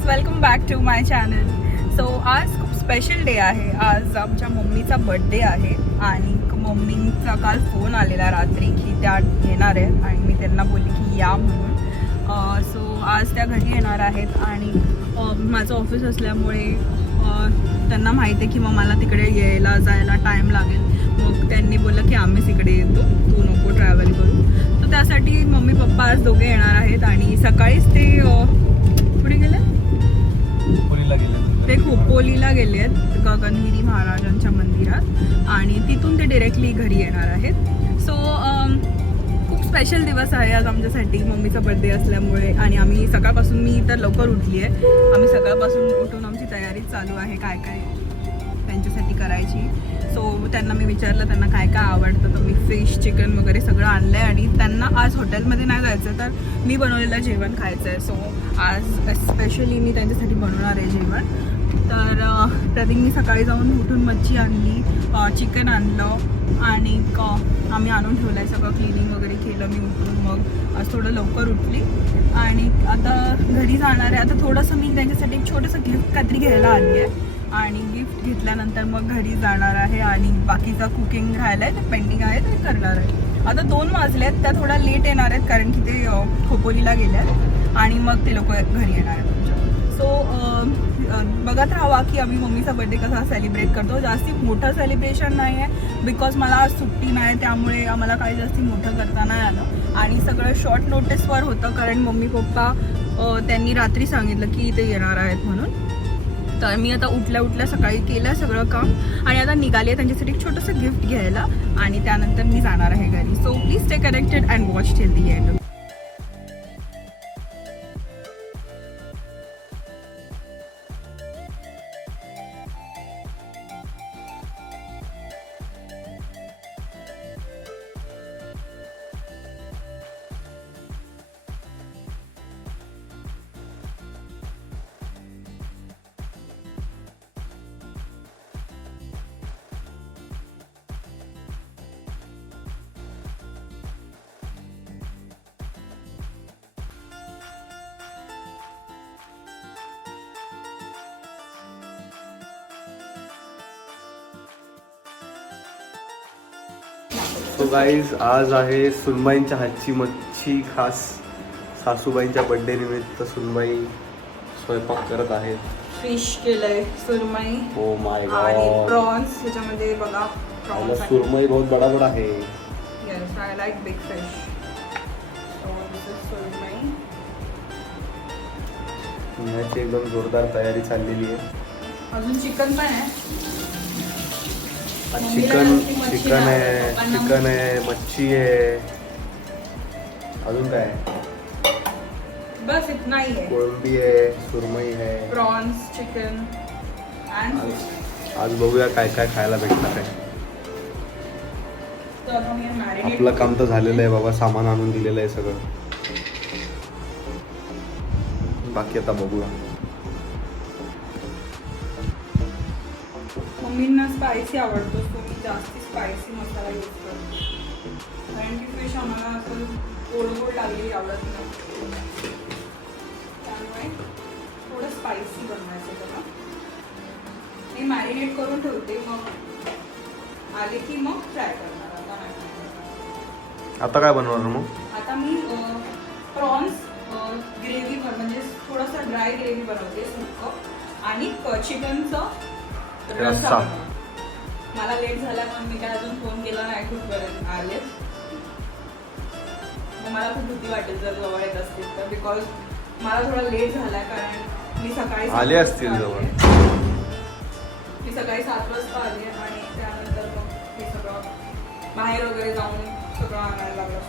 Guys, welcome back to my channel. So आज खूप special day आहे. आज आमच्या मम्मीचा बर्थडे आहे आणि मम्मीचा काल फोन आलेला रात्री की त्या येणार आहेत आणि मी त्यांना बोलली की या म्हणून. सो आज त्या घरी येणार आहेत आणि माझं ऑफिस असल्यामुळे त्यांना माहिती आहे की मग मला तिकडे यायला जायला टाईम लागेल. मग त्यांनी बोललं की आम्हीच इकडे येतो, तू नको ट्रॅव्हल करू. तर त्यासाठी मम्मी पप्पा आज दोघे येणार आहेत आणि सकाळीच ते कुठे गेले? ते खोपोलीला गेले आहेत गगनगिरी महाराजांच्या मंदिरात आणि तिथून ते डिरेक्टली घरी येणार आहेत. सो खूप स्पेशल दिवस आहे आज आमच्यासाठी, मम्मीचा बर्थडे असल्यामुळे. आणि आम्ही सकाळपासून, मी तर लवकर उठली आहे, आम्ही सकाळपासून उठून आमची तयारी चालू आहे काय काय त्यांच्यासाठी करायची. सो त्यांना मी विचारलं त्यांना काय काय आवडतं, तर मी फिश चिकन वगैरे सगळं आणलं आहे आणि त्यांना आज हॉटेलमध्ये नाही जायचं तर मी बनवलेलं जेवण खायचं आहे. सो आज स्पेशली मी त्यांच्यासाठी बनवणार आहे जेवण. तर प्रतीकनी सकाळी जाऊन उठून मच्छी आणली, चिकन आणलं आणि आम्ही आणून ठेवलं आहे. सगळं क्लिनिंग वगैरे केलं मी उठून. मग आज थोडं लवकर उठली आणि आता घरी जाणार आहे. आता थोडंसं मी त्यांच्यासाठी एक छोटंसं गिफ्ट काहीतरी घ्यायला आली आहे आणि गिफ्ट घेतल्यानंतर मग घरी जाणार आहे आणि बाकीचं कुकिंग राहिलं आहे, ते पेंडिंग आहे, ते करणार आहे. आता 2 वाजले आहेत, त्या थोडा लेट येणार आहेत कारण की ते खोपोलीला गेले आहेत आणि मग ते लोक घरी येणार आहेत. सो बघत राहावा की आम्ही मम्मीचा बर्थडे कसा सेलिब्रेट करतो. जास्ती मोठं सेलिब्रेशन नाही आहे बिकॉज मला आज सुट्टी नाही, त्यामुळे आम्हाला काही जास्ती मोठं करता नाही आलं आणि सगळं शॉर्ट नोटीसवर होतं कारण मम्मी पप्पा त्यांनी रात्री सांगितलं की ते येणार आहेत म्हणून. तर मी आता उठल्या सकाळी केलं सगळं काम आणि आता निघाली आहे त्यांच्यासाठी एक छोटंसं गिफ्ट घ्यायला आणि त्यानंतर मी जाणार आहे घरी. So please stay connected and watch till the end. So guys, आज आहे सुनबाईंच्या हातची मच्छी. खास सासूबाईंच्या बर्थडे निमित्त सुनबाई स्वयंपाक करत आहेत. फिश केलंय, सुरमई, ओ माय आणि गॉड, प्रॉन्स. ह्याच्यामध्ये बघा प्रॉन्स, सुरमई बहुत बडा बडा आहे. Yes, I like big fish. So this is surmai. ह्याची एकदम जोरदार तयारी चाललेली आहे. अजून चिकन पण आहे. चिकन आहे, मच्छी आहे, अजून काय आहे? बस इतना ही है. कोळंबी आहे, सुरमई आहे, प्रॉन्स, चिकन अँड आज बघूया काय काय खायला भेटणार आहे. तर आपण हे मॅरिनेट. आपलं काम तर झालेलं आहे बाबा, सामान आणून दिलेलं आहे सगळं, बाकी आता बघूया. मम्मींना स्पायसी आवडतो, सो मी जास्ती स्पायसी मसाला यूज करतो कारण की फिश आम्हाला असं गोड लागलेली आवडत नाही, त्यामुळे थोडं स्पायसी बनवायचं त्याला. मी मॅरिनेट करून ठेवते, मग आले की मग फ्राय करणार. आता नाही, आता काय बनवणार मग? आता मी प्रॉन्स ग्रेव्ही म्हणजे थोडासा ड्राय ग्रेव्ही बनवते सुक्क आणि चिकनचं रस्सा. मला लेट झाला म्हणून मी काय अजून फोन केला नाही, खूप पर्यंत आले. मग मला खूप भीती वाटेल जर जवळ येत असतील तर, बिकॉज मला थोडा लेट झाला कारण मी सकाळी आले असतील जवळ. मी सकाळी 7 वाजता आले आणि त्यानंतर मग हे सगळं बाहेर वगैरे जाऊन सगळं आणायला लागलं,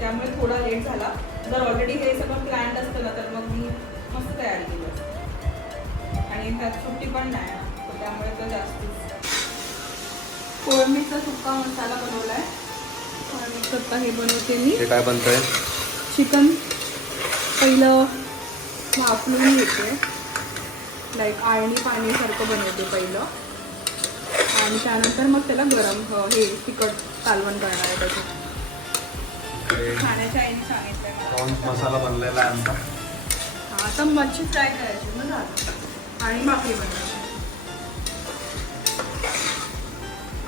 त्यामुळे थोडा लेट झाला. जर ऑलरेडी हे सगळं प्लॅन्ड असतं ना तर मग मी मस्त तयारी केली असते आणि त्यात सुट्टी पण नाही, त्यामुळे तर जास्तीच. कोळंबीचा सुक्का मसाला बनवलाय आणि स्वतः हे बनवते मी. हे काय बनतंय? चिकन पहिलं वाफलून घेते, लाईक आळणी पाण्यासारखं बनवते पहिलं आणि त्यानंतर मग त्याला गरम हे तिखट कालवण करणार आहे त्याचं. खाण्याच्या आईने सांगितलंय मला. प्रॉन्स मसाला बनलेला आहे आमचा. आता मच्छी फ्राय करायची मग झालं आणि भाकरी बनवायची.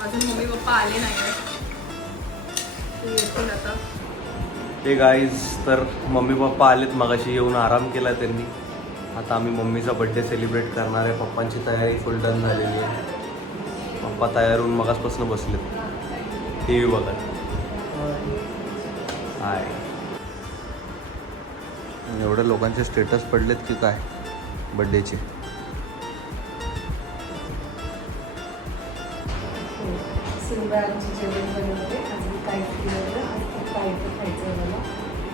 अजून मम्मी पप्पा आले नाही ते येतील आता. हे गाईज, तर मम्मी पप्पा आलेत, मगाशी येऊन आराम केला त्यांनी. आता आम्ही मम्मीचा बड्डे सेलिब्रेट करणार आहे. पप्पांची तयारी फुल डन झालेली आहे. पप्पा तयार होऊन मगासपासून बसलेत टी व्ही बघत. हाय, एवढ्या लोकांचे स्टेटस पडलेत की काय बड्डेचे.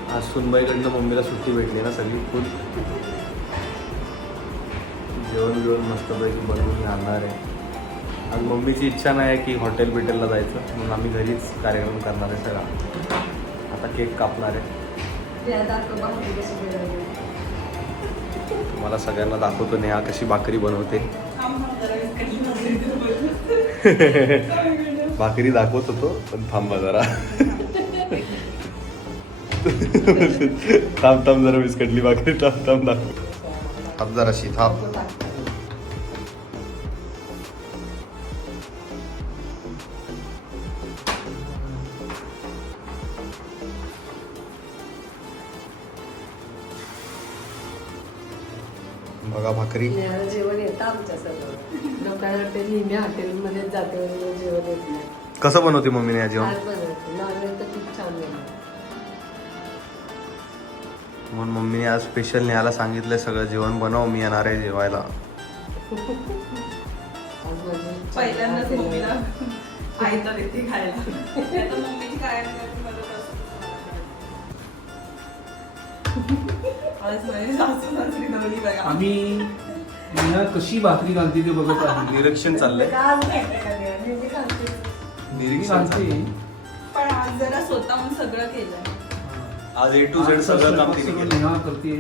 आज सुनबाईकडनं मम्मीला सुट्टी भेटली ना सगळी फुल. जेवण बिवण मस्तपैकी बनवून आणणार आहे. आज मम्मीची इच्छा नाही आहे की हॉटेल बिटेलला जायचं, म्हणून आम्ही घरीच कार्यक्रम करणार आहे सगळा. आता केक कापणार आहे. मला सगळ्यांना दाखवतो नेहा कशी भाकरी बनवते. भाकरी दाखवत होतो पण थांबा जरा. थांब जरा बिस्कटली भाकरी. थांब दाखव जरा शी थांब. बघा भाकरी. जेवण येतं आमच्या सर्व लोकांना वाटते नेहमी हॉटेलमध्ये जाते जेवण येत नाही. कसं बनवते मम्मीने या जेवण? आज बनवते नॉनव्हेज तर खूप छान बनवते. म्हणून मम्मीने आज स्पेशल नेहाला सांगितलंय सगळं जेवण बनव, मी येणार आहे जेवायला. आज माझी पहिल्यांदाच मम्मीला आयता देते खायला. नाहीतर मम्मीची काय मदत आज माझी सासू सासरी नवली बघा. आम्ही नेहा कशी भाकरी घालते ते बघत आहे. निरीक्षण चाललंय. आज नाही का नेहमी सांगते. निरीक्षण घालते. चाललंय. पण आज जरा स्वतःहून सगळं केलं आज A to Z सगळं काम तिने सगळं केलं. नेहा करते.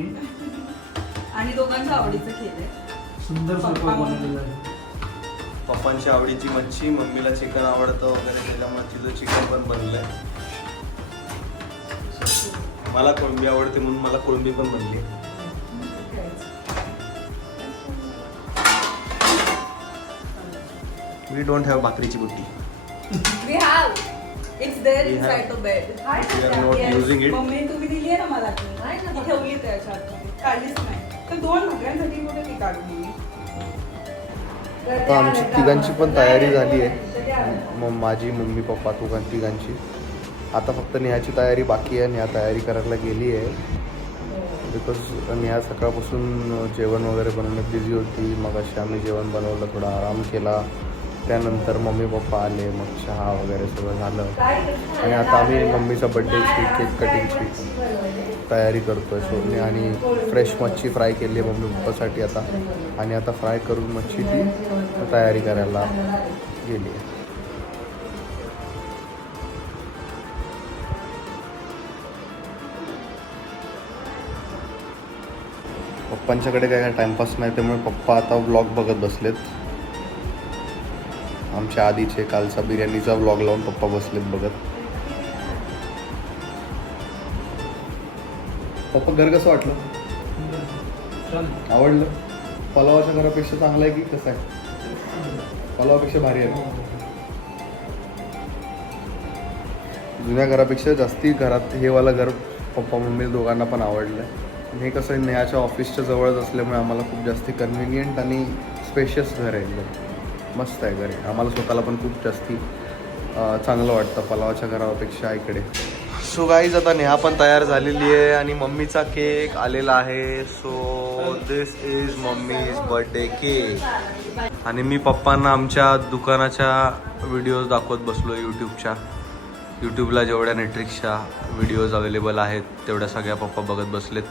आणि दोघांच्या आवडीचं केलंय. सुंदर स्वयंपाक बनवलेला आहे. पप्पांची आवडीची मच्छी, मम्मीला चिकन आवडतं वगैरे, त्याच्यामुळे तिचं चिकन पण बनलंय. मला कोळंबी आवडते म्हणून मला कोळंबी पण बनली. वी डोंट हॅव भाकरीची बुट्टी. We have. It's there We inside have. the bed. We are not Yes. using it. Mummy तुम्ही दिली आहे ना मला ती. आहे ना. ती ठेवली त्याच्यात. काढलीच नाही. तर दोन भाकऱ्यांसाठी कुठे ती काढून दिली. आता आमची तिघांची पण तयारी झाली आहे. मग माझी, मम्मी, पप्पा तिघांची. आता फक्त नेहाची तयारी बाकी आहे. नेहा तयारी करायला गेली आहे बिकॉज नेहा सकाळपासून जेवण वगैरे बनवण्यात बिझी होती. मग अशी आम्ही जेवण बनवलं, थोडा आराम केला. त्यानंतर मम्मी पप्पा आले, मग चहा वगैरे सगळं झालं. आणि आता आम्ही मम्मीचा बड्डेची केक कटिंगची तयारी करतो आहे. सो आणि फ्रेश मच्छी फ्राय केली आहे मम्मी पप्पासाठी आता. आणि आता फ्राय करून मच्छी ती तयारी करायला गेली आहे. पप्पांच्याकडे काय टाइमपास नाही, त्यामुळे पप्पा आता व्लॉग बघत बसलेत. आमच्या आधीचे कालचा बिर्याणीचा व्लॉग लावून पप्पा बसलेत बघत. पप्पा घर कसं वाटलं? छान. आवडलं? पलावाच्या घरापेक्षा चांगलं आहे की कसं आहे? पलावापेक्षा भारी आहे. जुन्या घरापेक्षा जास्ती घरात हे वाला घर पप्पा मम्मी दोघांना पण आवडलं. आणि हे कसं नेहाच्या ऑफिसच्या जवळच असल्यामुळे आम्हाला खूप जास्ती कन्व्हिनियंट आणि स्पेशियस घर आहे. एकदम मस्त आहे घर. आम्हाला स्वतःला पण खूप जास्ती चांगलं वाटतं पलावाच्या घरापेक्षा इकडे. सो गाईज, आता नेहा पण तयार झालेली आहे आणि मम्मीचा केक आलेला आहे. So this is mummies birthday cake. आणि मी पप्पांना आमच्या दुकानाच्या व्हिडिओज दाखवत बसलो. यूट्यूबला जेवढ्या नेटफ्लिक्सच्या व्हिडिओज अवेलेबल आहेत तेवढ्या सगळ्या पप्पा बघत बसलेत.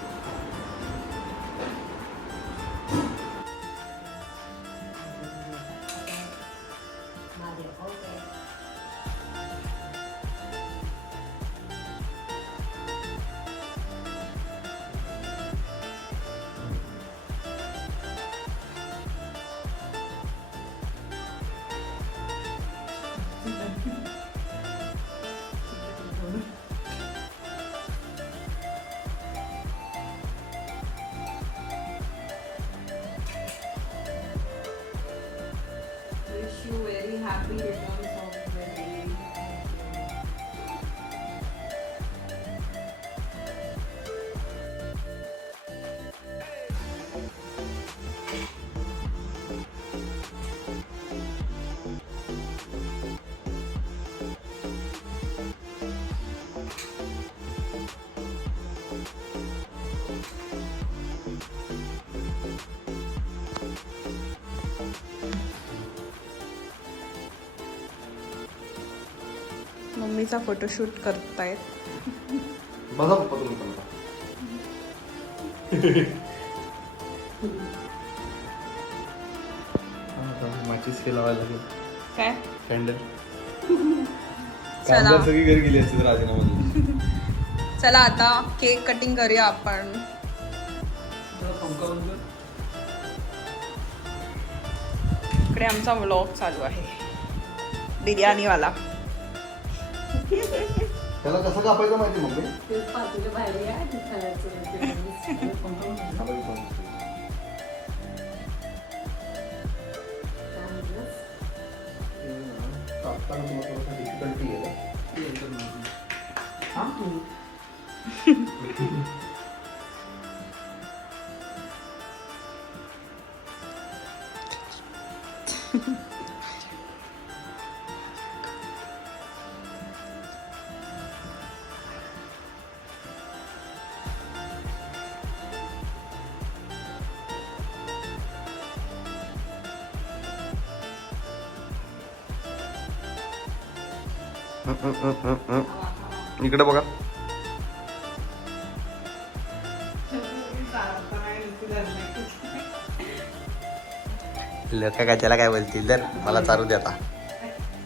Happy returns of the day. मम्मीचा फोटोशूट करतायत. बघा पप्पा तुम्ही पण. माचीस के लावायला लागेल. काय कॅन्डल. चला. सगळी घरी गेली असते राजीनामा. चला आता केक कटिंग करूया आपण. पंखा बंद कर. इकडे आमचा व्लॉग चालू आहे बिर्याणीवाला. त्याला कसं कापायचं माहिती मम्मी? ते पातेलं बाहेर या, ते खायचं ते. पंखा बंद कर. मला बी सांग. काय म्हणलंस? कापताना तुला थोडंसं difficulty आहे का? थांब तू. इकडे बघा. लोक काय त्याला काय बोलतील तर मला चालू दे आता.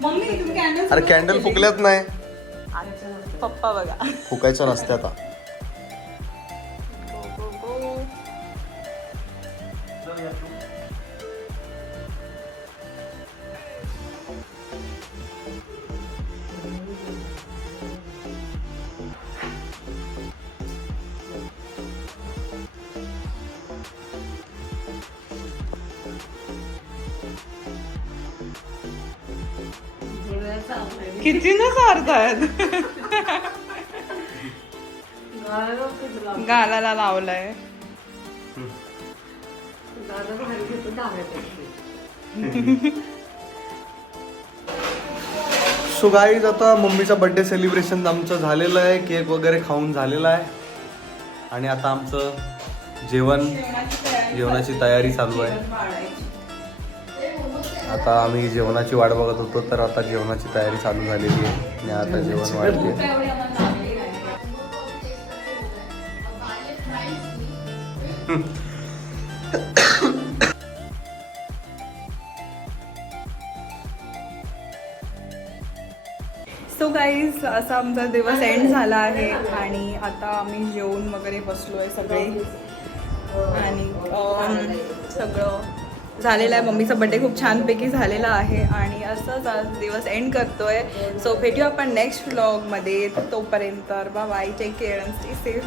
मम्मी तुम्ही कॅन्डल. अरे कॅन्डल फुकल्यात नाही. पप्पा बघा. फुकायचं नसते आता. गो, गो, गो. जेवायचं आवडलं. किती ना सारतायत. गाळाला खूप लावलं. गालाला लावलंय. दादा बाहेर घेतो डाव्या. सो गाईज आता मम्मीचा बर्थडे सेलिब्रेशन आमचं झालेलं आहे. केक वगैरे खाऊन झालेला आहे आणि आता आमचं जेवणाची तयारी चालू आहे. आता आम्ही जेवणाची वाट बघत होतो तर आता जेवणाची तयारी चालू झालेली आहे आणि आता जेवण वाढते. सो गाईज असा आमचा दिवस एंड झाला आहे आणि आता आम्ही जेवून वगैरे बसलो आहे सगळे आणि सगळं झालेलं आहे. मम्मीचा बड्डे खूप छानपैकी झालेला आहे आणि असंच आज दिवस एंड करतोय. सो भेटूया आपण नेक्स्ट व्लॉगमध्ये. तोपर्यंत bye bye. Take care and stay safe.